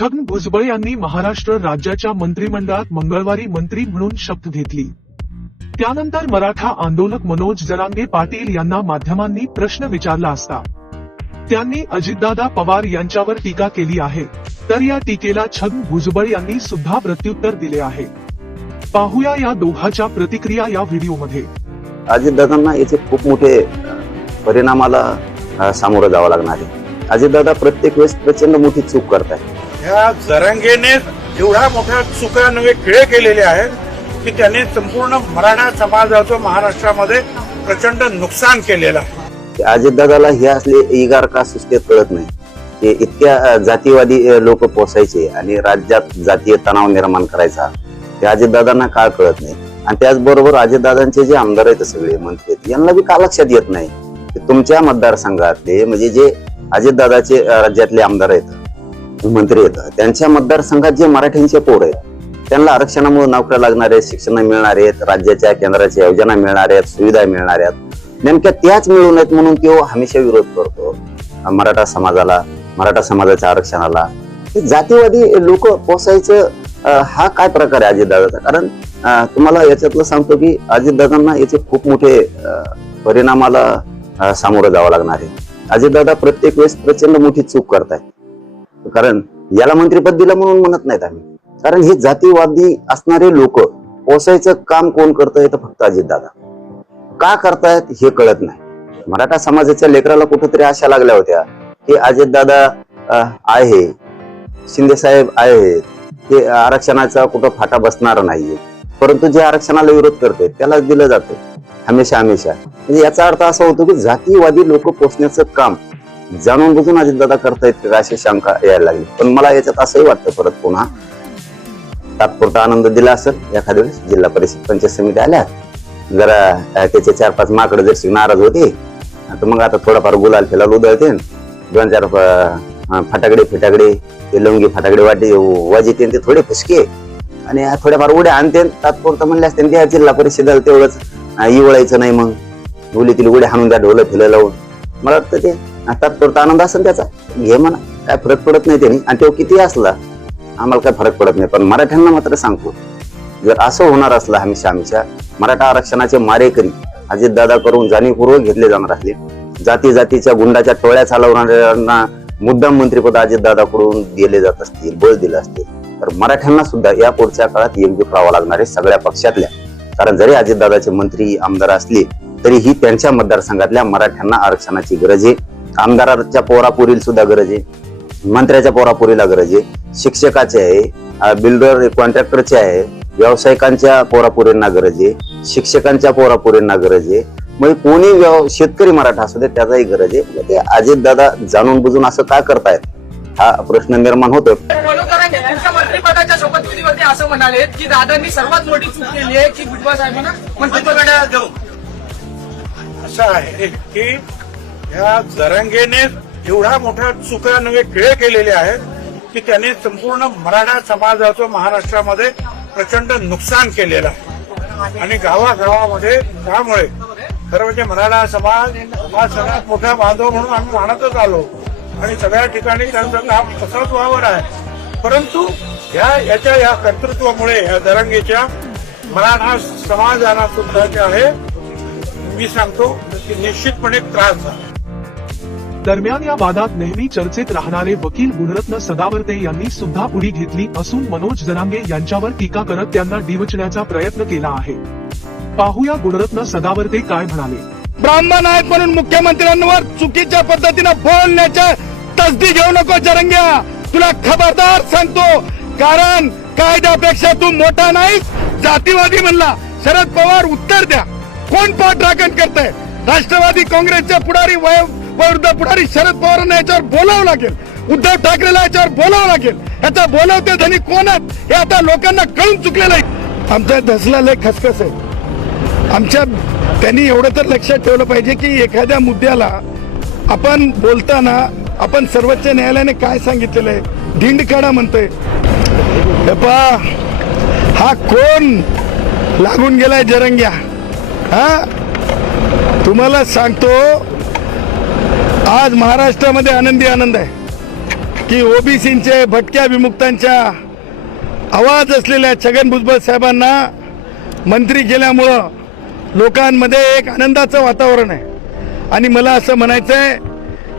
छगन भुजबळ यांनी महाराष्ट्र राज्याच्या मंत्रिमंडळात मंगळवारी मंत्री म्हणून शपथ घेतली. त्यानंतर मराठा आंदोलक मनोज जरांगे पाटील यांना माध्यमांनी प्रश्न विचारला असता. त्यांनी अजितदादा पवार यांच्यावर टीका केली आहे. तर या टीकेला छगन भुजबळ यांनी सुद्धा प्रत्युत्तर दिले आहे. पाहूया या दोघांच्या प्रतिक्रिया या व्हिडिओमध्ये. अजितदादांना याचे खूप मोठे परिणामाला सामोरं जावं लागणार आहे. अजितदादा प्रत्येक वेळेस प्रचंड मोठी चूक करताय ह्या जरंगेने एवढ्या मोठ्या चुका नवे खेळ केलेले आहेत की त्याने संपूर्ण मराठा समाजाचं महाराष्ट्रामध्ये प्रचंड नुकसान केलेलं आहे. की अजितदादाला हे असले इगार का सुस्ते कळत नाही. ते इतक्या जातीवादी लोक पोसायचे आणि राज्यात जातीय तणाव निर्माण करायचा ते अजितदादांना का कळत नाही? आणि त्याचबरोबर अजितदादांचे जे आमदार आहेत सगळे मंत्री आहेत यांना बी का लक्षात येत नाही? तुमच्या मतदारसंघातले म्हणजे जे अजितदादाचे राज्यातले आमदार आहेत मंत्री येतं त्यांच्या मतदारसंघात जे मराठ्यांचे पोर आहेत त्यांना आरक्षणामुळे नोकऱ्या लागणार आहेत शिक्षण मिळणार आहेत राज्याच्या केंद्राच्या योजना मिळणार आहेत सुविधा मिळणार आहेत. नेमक्या त्याच मिळू नयेत म्हणून तो हमेशा विरोध करतो. मराठा समाजाला मराठा समाजाच्या आरक्षणाला. जातीवादी लोक पोसायचं हा काय प्रकार आहे अजितदादाचा? कारण तुम्हाला याच्यातलं सांगतो की अजितदादांना याचे खूप मोठे परिणामाला सामोरं जावं लागणार आहे. अजितदादा प्रत्येक वेळेस प्रचंड मोठी चूक करताय कारण याला मंत्रीपद दिलं म्हणून म्हणत नाहीत आम्ही. कारण हे जातीवादी असणारे लोक पोसायचं काम कोण करतंय तर फक्त अजितदादा. का करतायत हे कळत नाही. मराठा समाजाच्या लेकराला कुठेतरी आशा लागल्या होत्या की अजितदादा दादा आहे शिंदे साहेब आहेत ते आरक्षणाचा कुठं फाटा बसणार नाहीये. परंतु जे आरक्षणाला विरोध करते त्याला दिलं जातं हमेशा हमेशा. म्हणजे याचा अर्थ असा होतो की जातीवादी लोक पोचण्याचं काम जाणून बुजून अजितदादा करतायत का अशी शंका यायला लागली. पण मला याच्यात असंही वाटतं परत पुन्हा. तात्पुरता आनंद दिला असेल एखाद्या वेळेस जिल्हा परिषद पंचायत समिती आल्या जरा त्याचे चार पाच माकडं जरशी नाराज होते तर मग आता थोडाफार गुलाल फिलाल उधळते दोन चार फटाकडे फिटाकडे ते लवंगी फटाकडे वाटे वाजते ते थोडे फुसके आणि थोड्याफार उड्या आणते तात्पुरतं म्हणले असते त्या जिल्हा परिषदेला तेवढंच इवळायचं नाही मग. मुलीतील उड्या हाणून द्या ढोलं फिलं लावून. मला वाटतं ते तात्पुरता आनंद असेल त्याचा. घे म्हणा. काय फरक पडत नाही त्यांनी. आणि तो किती असला आम्हाला काय फरक पडत नाही. पण मराठ्यांना मात्र सांगतो जर असं होणार असलं हमेशा हमेशा मराठा आरक्षणाचे मारेकरी अजितदादा करून जाणीवपूर्वक घेतले जाणार असले जाती जातीच्या गुंडाच्या टोळ्या चालवणाऱ्यांना मुद्दाम मंत्रीपद अजितदादाकडून दिले जात असतील बळ दिलं असतील तर मराठ्यांना सुद्धा या पुढच्या काळात एकजूट राहावं लागणार आहे सगळ्या पक्षातल्या. कारण जरी अजितदादाचे मंत्री आमदार असले तरीही त्यांच्या मतदारसंघातल्या मराठ्यांना आरक्षणाची गरज आहे. आमदाराच्या पोरापुरील सुद्धा गरज आहे. मंत्र्याच्या पोरापुरीला गरज आहे. शिक्षकाचे आहे. बिल्डर कॉन्ट्रॅक्टरचे आहे. व्यावसायिकांच्या पोरापुरींना गरज आहे. शिक्षकांच्या पोरापुरींना गरज आहे. म्हणजे कोणी व्यव- शेतकरी मराठा असू दे त्याचाही गरज आहे. म्हणजे ते अजितदादा जाणून बुजून असं का करतायत? हा प्रश्न निर्माण होतो मंत्रिपदाच्या शपथविधीवरती असं म्हणाले की दादांनी सर्वात मोठी चूक केली आहे की भुजबळ साहेबांना मंत्रिपदाच्या घेऊन असं आहे की ह्या जरंगेने एवढ्या मोठ्या चुका नवे खेळ केलेले आहेत की त्याने संपूर्ण मराठा समाजाचं महाराष्ट्रामध्ये प्रचंड नुकसान केलेलं आहे. आणि गावागावामध्ये त्यामुळे खरं म्हणजे मराठा समाज हा सगळ्यात मोठा बांधव म्हणून आम्ही मानतच आलो. आणि सगळ्या ठिकाणी त्यांचं काम तसंच वावर आहे. परंतु या याच्या या कर्तृत्वामुळे या दरंगेच्या मराठा समाजाला सुद्धा जे आहे मी सांगतो की निश्चितपणे त्रास झाला. दरम्यान या वादात नेहमी चर्चेत राहणारे वकील गुणरत्न सदावर्ते यांनी सुद्धा उडी घेतली असून मनोज जरांगे यांच्यावर टीका करत त्यांना डिवचण्याचा प्रयत्न केला आहे. पाहूया गुणरत्न सदावर्ते काय म्हणाले. ब्राह्मण आहेत म्हणून मुख्यमंत्र्यांवर चुकीच्या पद्धतीनं बोलण्याच्या तसदी घेऊ नको जरंग्या. तुला खबरदार सांगतो कारण कायद्यापेक्षा तू मोठा नाहीस जातीवादी म्हणला. शरद पवार उत्तर द्या. कोण पाठराखण करताय? राष्ट्रवादी काँग्रेसचे पुढारी वय वयोवृद्ध पुढारी शरद पवारांना याच्यावर बोलावं लागेल. उद्धव ठाकरेला याच्यावर बोलावं लागेल. याचा बोलवते धनी कोण आहेत? हे आता लोकांना कळून चुकलेलं आहे. आमच्या धसला लय खसखस आहे. आमच्या त्यांनी एवढं तर लक्षात ठेवलं पाहिजे की एखाद्या मुद्द्याला आपण बोलताना आपण सर्वोच्च न्यायालयाने काय सांगितलेलं आहे? धिंडकाडा म्हणतोय. हे हा कोण लागून गेलाय जरंग्या? हा? तुम्हाला सांगतो आज महाराष्ट्रामध्ये आनंदी आनंद आहे. की ओबीसींचे भटक्या विमुक्तांच्या आवाज असलेल्या छगन भुजबळ साहेबांना मंत्री केल्यामुळं लोकांमध्ये एक आनंदाचं वातावरण आहे. आणि मला असं म्हणायचं आहे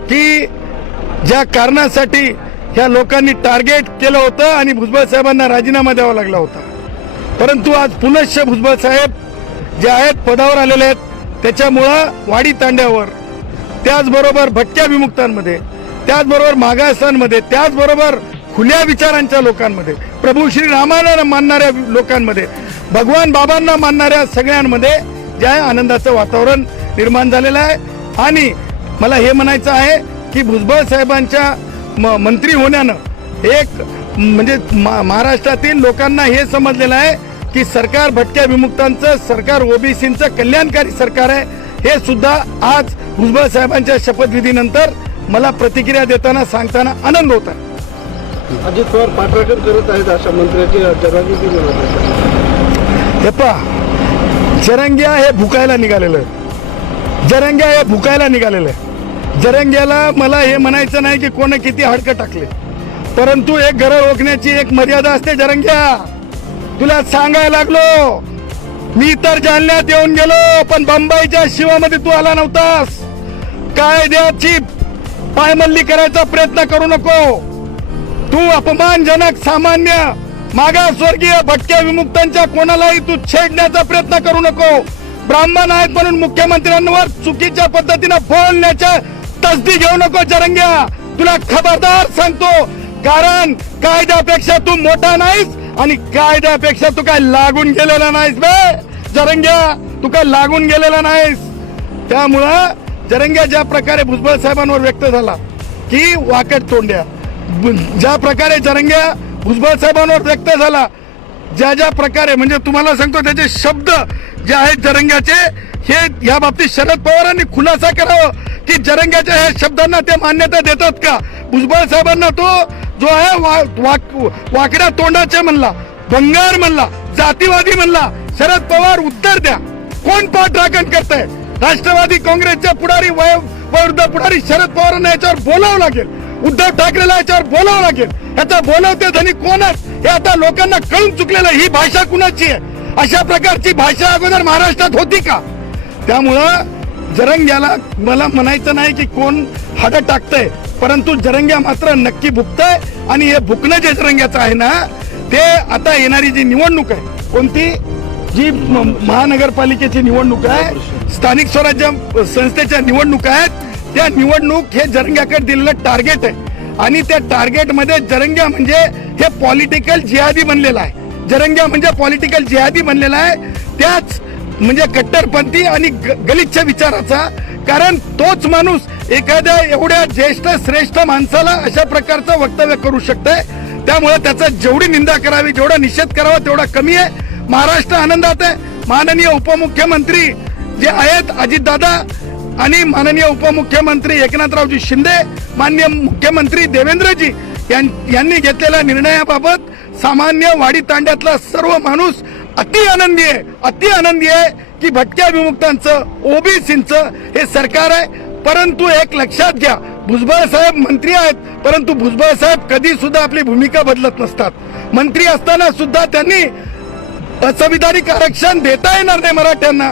की ज्या कारणासाठी ह्या लोकांनी टार्गेट केलं होतं आणि भुजबळ साहेबांना राजीनामा द्यावा लागला होता. परंतु आज पुनश्च भुजबळ साहेब जे आहेत पदावर आलेले आहेत त्याच्यामुळं वाडी तांड्यावर त्याचबरोबर भटक्या विमुक्तांमध्ये त्याचबरोबर मागासांमध्ये त्याचबरोबर खुल्या विचारांच्या लोकांमध्ये प्रभू श्री रामाला मानणाऱ्या लोकांमध्ये भगवान बाबांना मानणाऱ्या सगळ्यांमध्ये ज्या आनंदाचं वातावरण निर्माण झालेलं आहे. आणि मला हे म्हणायचं आहे की भुजबळ साहेबांच्या म- मंत्री होण्यानं एक म्हणजे मा- महाराष्ट्रातील लोकांना हे समजलेलं आहे की सरकार भटक्या विमुक्तांचं सरकार ओबीसींचं कल्याणकारी सरकार आहे. हे सुद्धा आज भुजबळ साहेबांच्या शपथविधीनंतर मला प्रतिक्रिया देताना सांगताना आनंद होत आहे. अजित पवार पाठराखण करत आहेत अशा मंत्र्याची आहे. हे पहा जरंग्या हे भुकायला निघालेलं आहे. जरंग्या हे भुकायला निघालेलं आहे. जरंग्याला मला हे म्हणायचं नाही की कोणी किती हडकं टाकले. परंतु एक घर रोखण्याची एक मर्यादा असते जरंग्या. तुला सांगायला लागलो मी तर जालन्यात येऊन गेलो पण बंबईच्या शिवामध्ये तू आला नव्हतास. कायद्याची पायमल्ली करायचा प्रयत्न करू नको. तू अपमानजनक सामान्य मागासवर्गीय भटक्या विमुक्तांच्या कोणालाही तू छेडण्याचा प्रयत्न करू नको. ब्राह्मण आहेत म्हणून मुख्यमंत्र्यांवर चुकीच्या पद्धतीनं बोलण्याच्या तसदी घेऊ नको जरंग्या. तुला खबरदार सांगतो कारण कायद्यापेक्षा तू मोठा नाहीस आणि कायद्यापेक्षा तू काय लागून गेलेला नाहीस बे. जरंग्या तू काय लागून गेलेला नाहीस. त्यामुळं जरंग्या ज्या प्रकारे भुजबळ साहेबांवर व्यक्त झाला की वाकड तोंड्या. ज्या प्रकारे जरंग्या भुजबळ साहेबांवर व्यक्त झाला ज्या ज्या प्रकारे म्हणजे तुम्हाला सांगतो त्याचे शब्द जे आहेत जरंग्याचे हे या बाबतीत शरद पवारांनी खुलासा करावं की जरंग्याच्या ह्या शब्दांना ते मान्यता देतात का? भुजबळ साहेबांना तो जो आहे वा- वाक- वाकड्या तोंडाचे म्हणला भंगार म्हणला जातीवादी म्हणला शरद पवार उत्तर द्या. कोण पाठराखण करताय? राष्ट्रवादी काँग्रेसच्या पुढारी वय वयोवृद्ध पुढारी शरद पवारांना याच्यावर बोलावं लागेल. उद्धव ठाकरेला याच्यावर बोलावं लागेल. याचा बोलवते धनी कोण हे आता लोकांना कळून चुकलेलं आहे. ही भाषा कुणाची आहे? अशा प्रकारची भाषा अगोदर महाराष्ट्रात होती का? त्यामुळं जरंग्याला मला म्हणायचं नाही की कोण हाडं टाकतंय परंतु जरंग्या मात्र नक्की भुकतंय आणि हे भुकणं जे जरंग्याचं आहे ना ते आता येणारी जी निवडणूक आहे कोणती? जी महानगरपालिकेची निवडणूक आहे स्थानिक स्वराज्य संस्थेच्या निवडणुका आहेत. त्या निवडणूक हे जरंग्याकडे दिलेलं टार्गेट आहे. आणि त्या टार्गेटमध्ये जरंग्या म्हणजे हे पॉलिटिकल जिहादी बनलेलं आहे. जरंग्या म्हणजे पॉलिटिकल जिहादी बनलेला आहे. त्याच म्हणजे कट्टरपंथी आणि ग- गलिच्छ विचाराचा. कारण तोच माणूस एखाद्या एवढ्या ज्येष्ठ श्रेष्ठ माणसाला अशा प्रकारचं वक्तव्य करू शकतंय. त्यामुळे त्याचा जेवढी निंदा करावी जेवढा निषेध करावा तेवढा कमी आहे. महाराष्ट्र आनंदात आहे. माननीय उपमुख्यमंत्री जे आहेत अजितदादा आणि माननीय उपमुख्यमंत्री एकनाथरावजी शिंदे माननीय मुख्यमंत्री देवेंद्रजी यां- यांनी घेतलेल्या निर्णयाबाबत सामान्य वाडी तांड्यातला सर्व माणूस अति आनंदी आहे अति आनंदी आहे की भटक्या विमुक्तांचं ओबीसीचं हे सरकार आहे. परंतु एक लक्षात घ्या भुजबळ साहेब मंत्री आहेत परंतु भुजबळ साहेब कधी सुद्धा आपली भूमिका बदलत नसतात. मंत्री असताना सुद्धा त्यांनी असंविधानिक आरक्षण देता येणार नाही मराठ्यांना.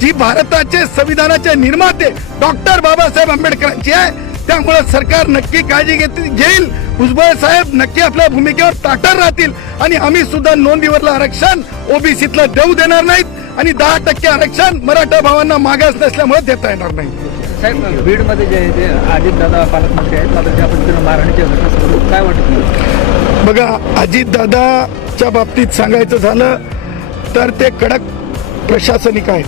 जी भारताचे संविधानाचे निर्माते डॉक्टर बाबासाहेब आंबेडकरांची आहे त्यामुळे सरकार नक्की काळजी घेत- घेईल. भुजबळ साहेब नक्की आपल्या भूमिकेवर ताटर राहतील. आणि आम्ही सुद्धा नोंदीवरलं आरक्षण ओबीसीतलं देऊ देणार नाहीत. आणि दहा टक्के आरक्षण मराठा भावांना मागास नसल्यामुळे देता येणार नाही. साहेब बीडमध्ये जे आहे ते अजितदादा पालकमंत्री आहेत मात्र ज्या पद्धतीनं मारहाणीच्या घटना सुरू आहेत, काय वाटत? बघा अजितदादाच्या बाबतीत सांगायचं झालं तर ते कडक प्रशासनिक आहेत.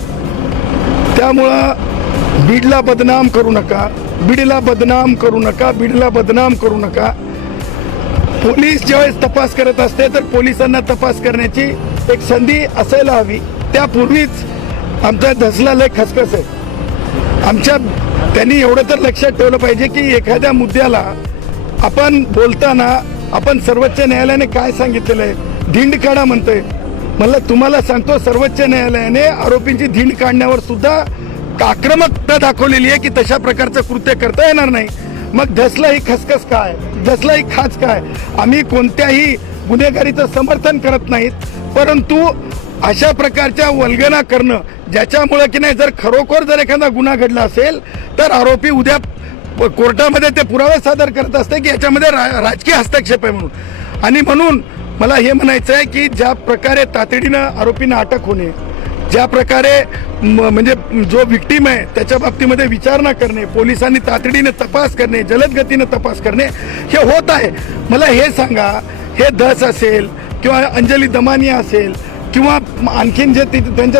त्यामुळं बीडला बदनाम करू नका बीडला बदनाम करू नका बीडला बदनाम करू नका. पोलीस ज्यावेळेस तपास करत असते तर पोलिसांना तपास करण्याची एक संधी असायला हवी. त्यापूर्वीच आमचा धसला लय खसखस आहे. आमच्या त्यांनी एवढं तर लक्षात ठेवलं पाहिजे की एखाद्या मुद्द्याला आपण बोलताना आपण सर्वोच्च न्यायालयाने काय सांगितलेलं आहे? दिंडखाडा म्हणतोय. मला तुम्हाला सांगतो सर्वोच्च न्यायालयाने आरोपींची धीण काढण्यावर सुद्धा आक्रमकता दाखवलेली आहे की तशा प्रकारचं कृत्य करता येणार नाही. मग धसला ही खसखस काय? धसला ही खाच काय? आम्ही कोणत्याही गुन्हेगारीचं समर्थन करत नाहीत परंतु अशा प्रकारच्या वल्गना करणं ज्याच्यामुळं की नाही जर खरोखर जर एखादा गुन्हा घडला असेल तर आरोपी उद्या कोर्टामध्ये ते पुरावे सादर करत असते की याच्यामध्ये रा- राजकीय हस्तक्षेप आहे म्हणून. आणि म्हणून मला हे म्हणायचं आहे की ज्या प्रकारे तातडीनं आरोपींना अटक होणे ज्या प्रकारे म- म्हणजे जो विक्टीम आहे त्याच्या बाबतीमध्ये विचारणा करणे पोलिसांनी तातडीने तपास करणे जलद गतीने तपास करणे हे होत आहे. मला हे सांगा हे दस असेल किंवा अंजली दमानिया असेल किंवा आणखीन जे ति-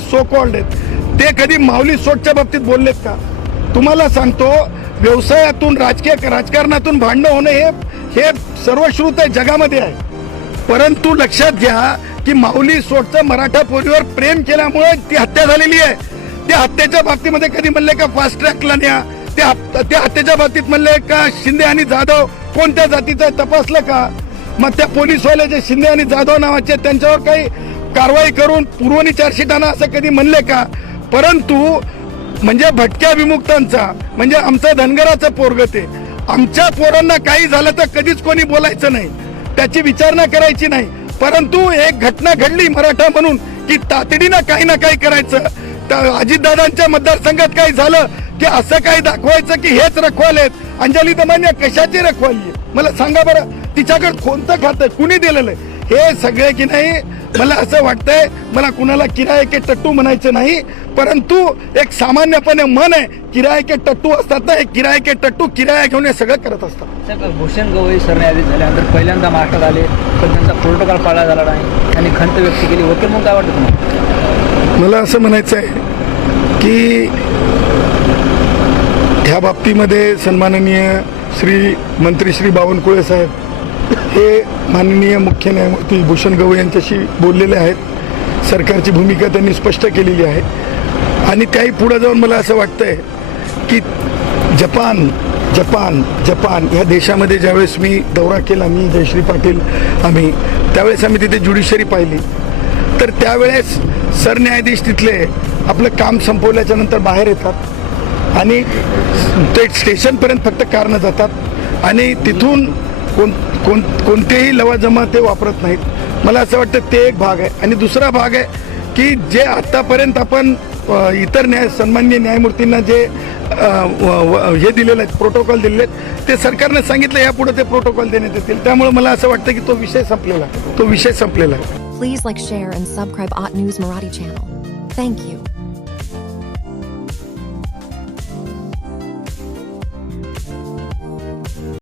सो कॉल्ड आहेत ते कधी माऊली सोटच्या बाबतीत बोललेत का? तुम्हाला सांगतो व्यवसायातून राजकीय राजकारणातून भांडणं होणं हे हे सर्वश्रुत आहे जगामध्ये आहे. परंतु लक्षात घ्या की माऊली सोडचं मराठा पोरीवर प्रेम केल्यामुळे ती हत्या झालेली आहे. त्या हत्येच्या बाबतीमध्ये कधी म्हणले का फास्ट ट्रॅकला न्या? त्या त्या हत्येच्या बाबतीत म्हणले का शिंदे आणि जाधव कोणत्या जातीचं आहे तपासलं का? मग त्या पोलीसवाले जे शिंदे आणि जाधव नावाचे त्यांच्यावर काही कारवाई करून पूर्वनी चार्जशीट आणा असं कधी म्हणले का? परंतु म्हणजे भटक्या विमुक्तांचा म्हणजे आमचं धनगराचं पोरग ते. आमच्या पोरांना काही झालं तर कधीच कोणी बोलायचं नाही. त्याची विचारणा करायची नाही. परंतु एक घटना घडली मराठा म्हणून की तातडीनं काही ना काही करायचं. तर अजितदादांच्या मतदारसंघात काही झालं की असं काही दाखवायचं की हेच रखवालेत अंजली दमान्या कशाची रखवाली आहे? मला सांगा बरं तिच्याकडे कोणतं खातं कुणी दिलेलं आहे? हे सगळे की नाही मला असं वाटतंय मला कुणाला किराय के टट्टू म्हणायचं नाही परंतु एक सामान्यपणे मन आहे किराय के टट्टू असतात ना हे किराय के टट्टू किराया घेऊन हे सगळं करत असतात. भूषण गवई सरन्यायाधीश झाल्यानंतर पहिल्यांदा महाराष्ट्रात आले पण त्यांचा प्रोटोकॉल पाळला झाला नाही त्यांनी खंत व्यक्त केली. वकील म्हणून काय वाटतं तुम्हाला? मला असं म्हणायचं आहे की ह्या बाबतीमध्ये सन्माननीय श्री मंत्री श्री बावनकुळे साहेब हे माननीय मुख्य न्यायमूर्ती भूषण गवई यांच्याशी बोललेले आहेत. सरकारची भूमिका त्यांनी स्पष्ट केलेली आहे. आणि त्याही पुढे जाऊन मला असं वाटतंय की जपान जपान जपान ह्या देशामध्ये ज्यावेळेस मी दौरा केला मी जयश्री पाटील आम्ही त्यावेळेस आम्ही तिथे ज्युडिशरी पाहिली. तर त्यावेळेस सरन्यायाधीश तिथले आपलं काम संपवल्याच्या नंतर बाहेर येतात. आणि ते स्टेशनपर्यंत फक्त कारनं जातात. आणि तिथून कोण कोण कोणतेही लवाजमा ते वापरत नाहीत. मला असं वाटतं ते एक भाग आहे. आणि दुसरा भाग आहे की जे आत्तापर्यंत आपण इतर न्याय सन्माननीय न्यायमूर्तींना जे हे दिलेलं आहेत प्रोटोकॉल दिलेले आहेत ते सरकारनं सांगितलं यापुढे ते प्रोटोकॉल देण्यात येतील. त्यामुळे मला असं वाटतं की तो विषय संपलेला आहे. तो विषय संपलेला आहे. Please like, share, and subscribe Ott News Marathi channel.